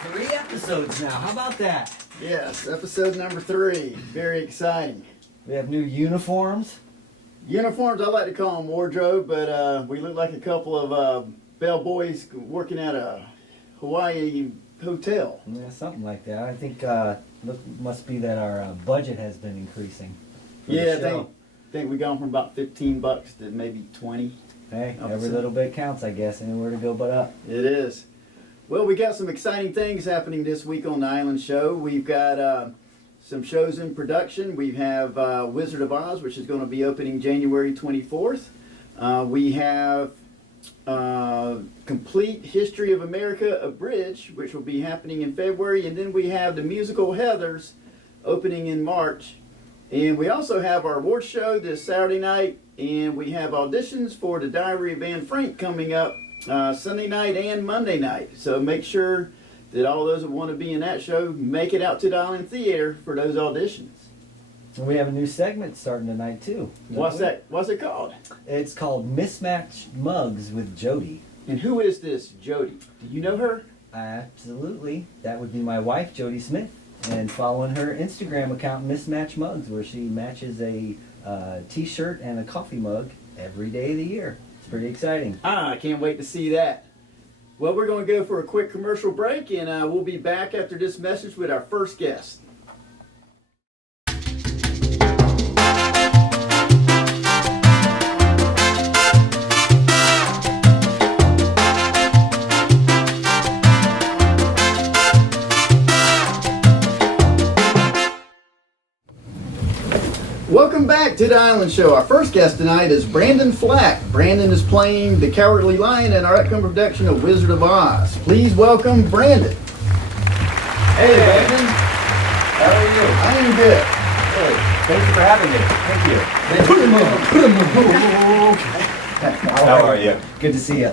3 episodes now. How about that? Yes, episode number 3. Very exciting. We have new uniforms. Uniforms, I like to call them wardrobe, but we look like a couple of bellboys working at a Hawaii hotel. Yeah, something like that. I think must be that our budget has been increasing. Yeah, I think we gone from about $15 to maybe 20. Hey, every little bit counts, I guess. Anywhere to go but up. It is. Well, we got some exciting things happening this week on the Island Show. We've got some shows in production. We have Wizard of Oz, which is going to be opening January 24th. We have Complete History of America Abridged, which will be happening in February. And then we have the musical Heathers opening in March. And we also have our award show this Saturday night. And we have auditions for the Diary of Anne Frank coming up Sunday night and Monday night. So make sure that all those that want to be in that show make it out to the Island Theater for those auditions. And we have a new segment starting tonight too. What's that? What's it called? It's called Mismatched Mugs with Jody. And who is this Jody? Do you know her? Absolutely. That would be my wife, Jody Smith. And following her Instagram account, Mismatched Mugs, where she matches a t-shirt and a coffee mug every day of the year. It's pretty exciting. I can't wait to see that. Well, we're going to go for a quick commercial break, and we'll be back after this message with our first guest. Welcome back to the Island Show. Our first guest tonight is Brandon Flack. Brandon is playing the Cowardly Lion in our upcoming production of Wizard of Oz. Please welcome Brandon. Hey, Brandon. How are you? I am good. Hey, thank you for having me. Thank you. How are you? Good to see you.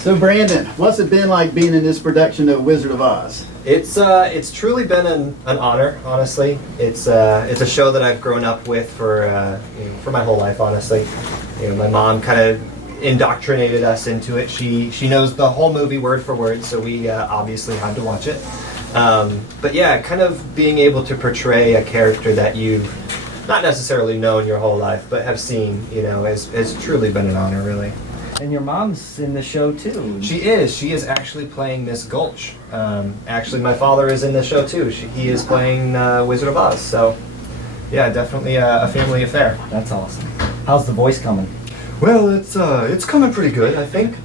So Brandon, what's it been like being in this production of Wizard of Oz? It's truly been an honor, honestly. It's a show that I've grown up with for my whole life, honestly. My mom kind of indoctrinated us into it. She knows the whole movie word for word, so we obviously had to watch it. But yeah, kind of being able to portray a character that you've not necessarily known your whole life, but have seen, has truly been an honor, really. And your mom's in the show too. She is. She is actually playing Miss Gulch. Actually, my father is in the show too. He is playing Wizard of Oz. So, yeah, definitely a family affair. That's awesome. How's the voice coming? Well, it's coming pretty good, I think.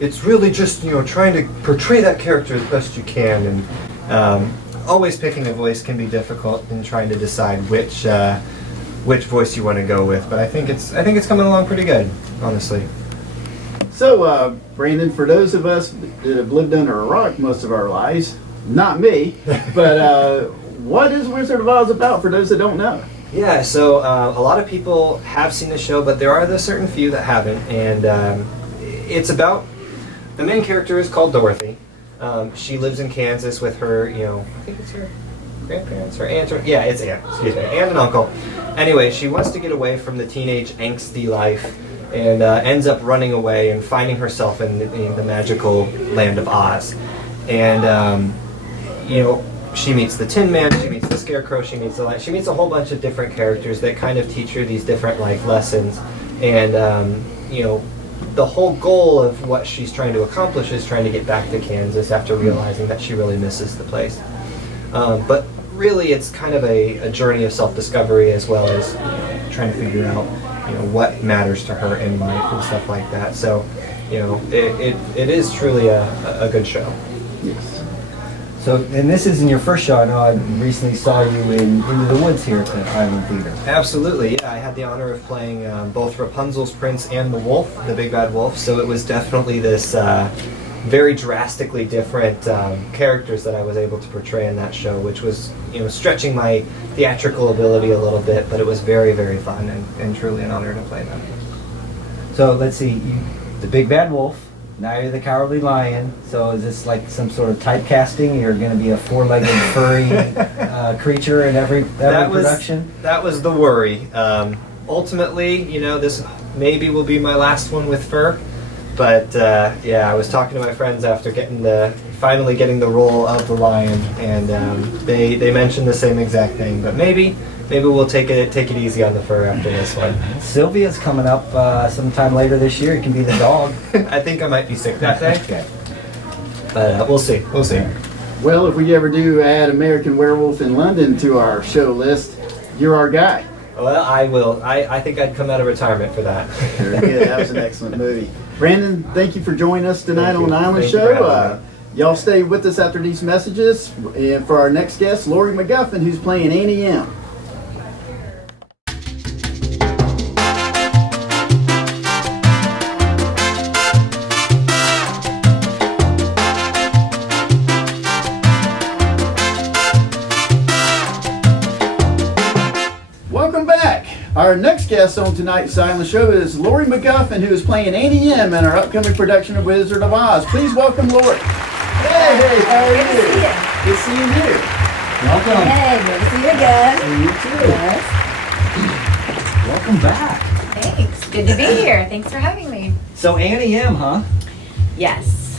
It's really just trying to portray that character as best you can, and always picking a voice can be difficult and trying to decide which voice you want to go with. But I think it's coming along pretty good, honestly. So, Brandon, for those of us that have lived under a rock most of our lives, not me, but what is Wizard of Oz about for those that don't know? Yeah, so a lot of people have seen the show, but there are the certain few that haven't, and it's about, the main character is called Dorothy. She lives in Kansas with her, I think it's her grandparents, her aunt, yeah, it's aunt, excuse me, aunt and uncle. Anyway, she wants to get away from the teenage angsty life, and ends up running away and finding herself in the magical land of Oz. And, she meets the Tin Man, she meets the Scarecrow, she meets a whole bunch of different characters that kind of teach her these different life lessons. And, the whole goal of what she's trying to accomplish is trying to get back to Kansas after realizing that she really misses the place. But really, it's kind of a journey of self-discovery as well as trying to figure out what matters to her in life and stuff like that. So, it is truly a good show. Yes. So, and this isn't your first show. I know I recently saw you in Into the Woods here at the Island Theater. Absolutely, yeah. I had the honor of playing both Rapunzel's prince and the wolf, the big bad wolf. So it was definitely this very drastically different characters that I was able to portray in that show, which was stretching my theatrical ability a little bit, but it was very, very fun and truly an honor to play them. So let's see, the big bad wolf, now you're the Cowardly Lion. So is this like some sort of typecasting? You're going to be a four-legged furry creature in every production? That was the worry. Ultimately, this maybe will be my last one with fur. But yeah, I was talking to my friends after finally getting the role of the lion, and they mentioned the same exact thing. But maybe we'll take it easy on the fur after this one. Sylvia's coming up sometime later this year. It can be the dog. I think I might be sick that day, Okay. but we'll see. We'll see. Well, if we ever do add American Werewolf in London to our show list, you're our guy. Well, I will. I think I'd come out of retirement for that. Very good. That was an excellent movie. Brandon, thank you for joining us tonight Thank on you. Island Thank you for Show. having me. Y'all stay with us after these messages. And for our next guest, Lori McGuffin, who's playing Annie M. Welcome back. Our next guest on tonight's Silent Show is Lori McGuffin, who is playing Annie M in our upcoming production of Wizard of Oz. Please welcome Lori. Hey, how are you? Good to see you here. Welcome. Hey, good to see you again. And you too. Yes. Welcome back. Thanks. Good to be here. Thanks for having me. So Annie M, huh? Yes.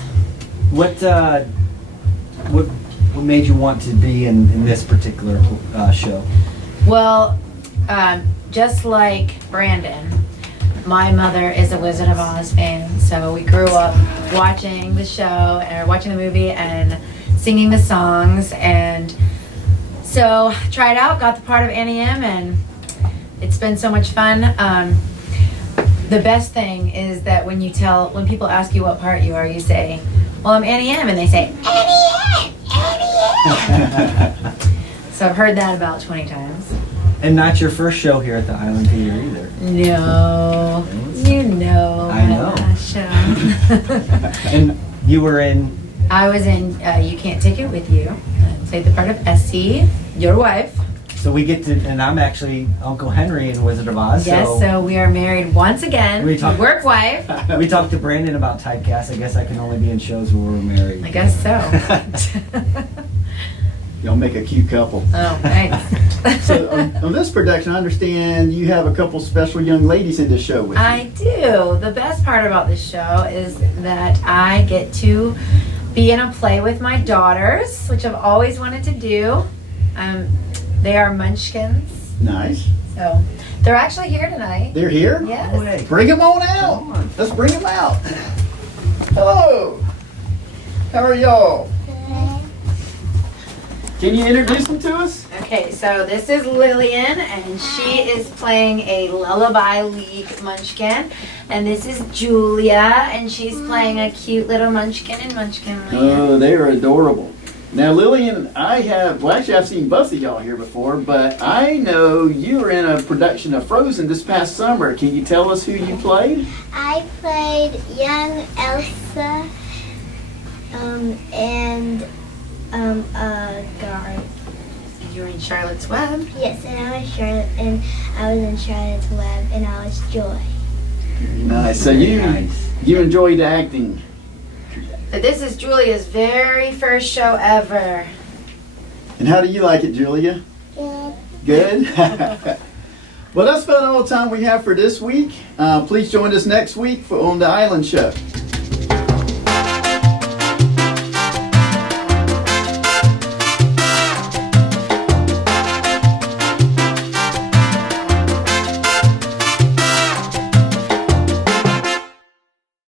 What made you want to be in this particular show? Well, just like Brandon, my mother is a Wizard of Oz fan, so we grew up watching the show or watching the movie and singing the songs, and so tried out, got the part of Annie M, and it's been so much fun. The best thing is that when people ask you what part you are, you say, "Well, I'm Annie M," and they say, "Annie M, Annie M." So I've heard that about 20 times. And not your first show here at the Island Theater either. No, you know I my know. last show. And you were in. I was in You Can't Take It With You. I played the part of Essie, your wife. So we get to, and I'm actually Uncle Henry in Wizard of Oz. Yes, so we are married once again. We talked- Work wife. We talked to Brandon about typecast. I guess I can only be in shows where we're married. I guess so. Y'all make a cute couple. Oh, thanks. So on this production, I understand you have a couple special young ladies in this show with you. I do. The best part about this show is that I get to be in a play with my daughters, which I've always wanted to do. They are Munchkins, Nice. so they're actually here tonight. They're here? Yes. No way. Bring them on out. Come on. Let's bring them out. Hello. How are y'all? Can you introduce them to us? Okay, so this is Lillian, and she is playing a Lullaby League Munchkin. And this is Julia, and she's playing a cute little Munchkin in Munchkinland. Oh, they are adorable. Now, Lillian, I've seen both of y'all here before, but I know you were in a production of Frozen this past summer. Can you tell us who you played? I played young Elsa and a guard. You're in Charlotte's Web. Yes, and I was Charlotte, and I was in Charlotte's Web, and I was Joy. Very nice. So Very you nice. you enjoyed acting. But this is Julia's very first show ever. And how do you like it, Julia? Good. Good? Well, that's about all the time we have for this week. Please join us next week on The Island Show.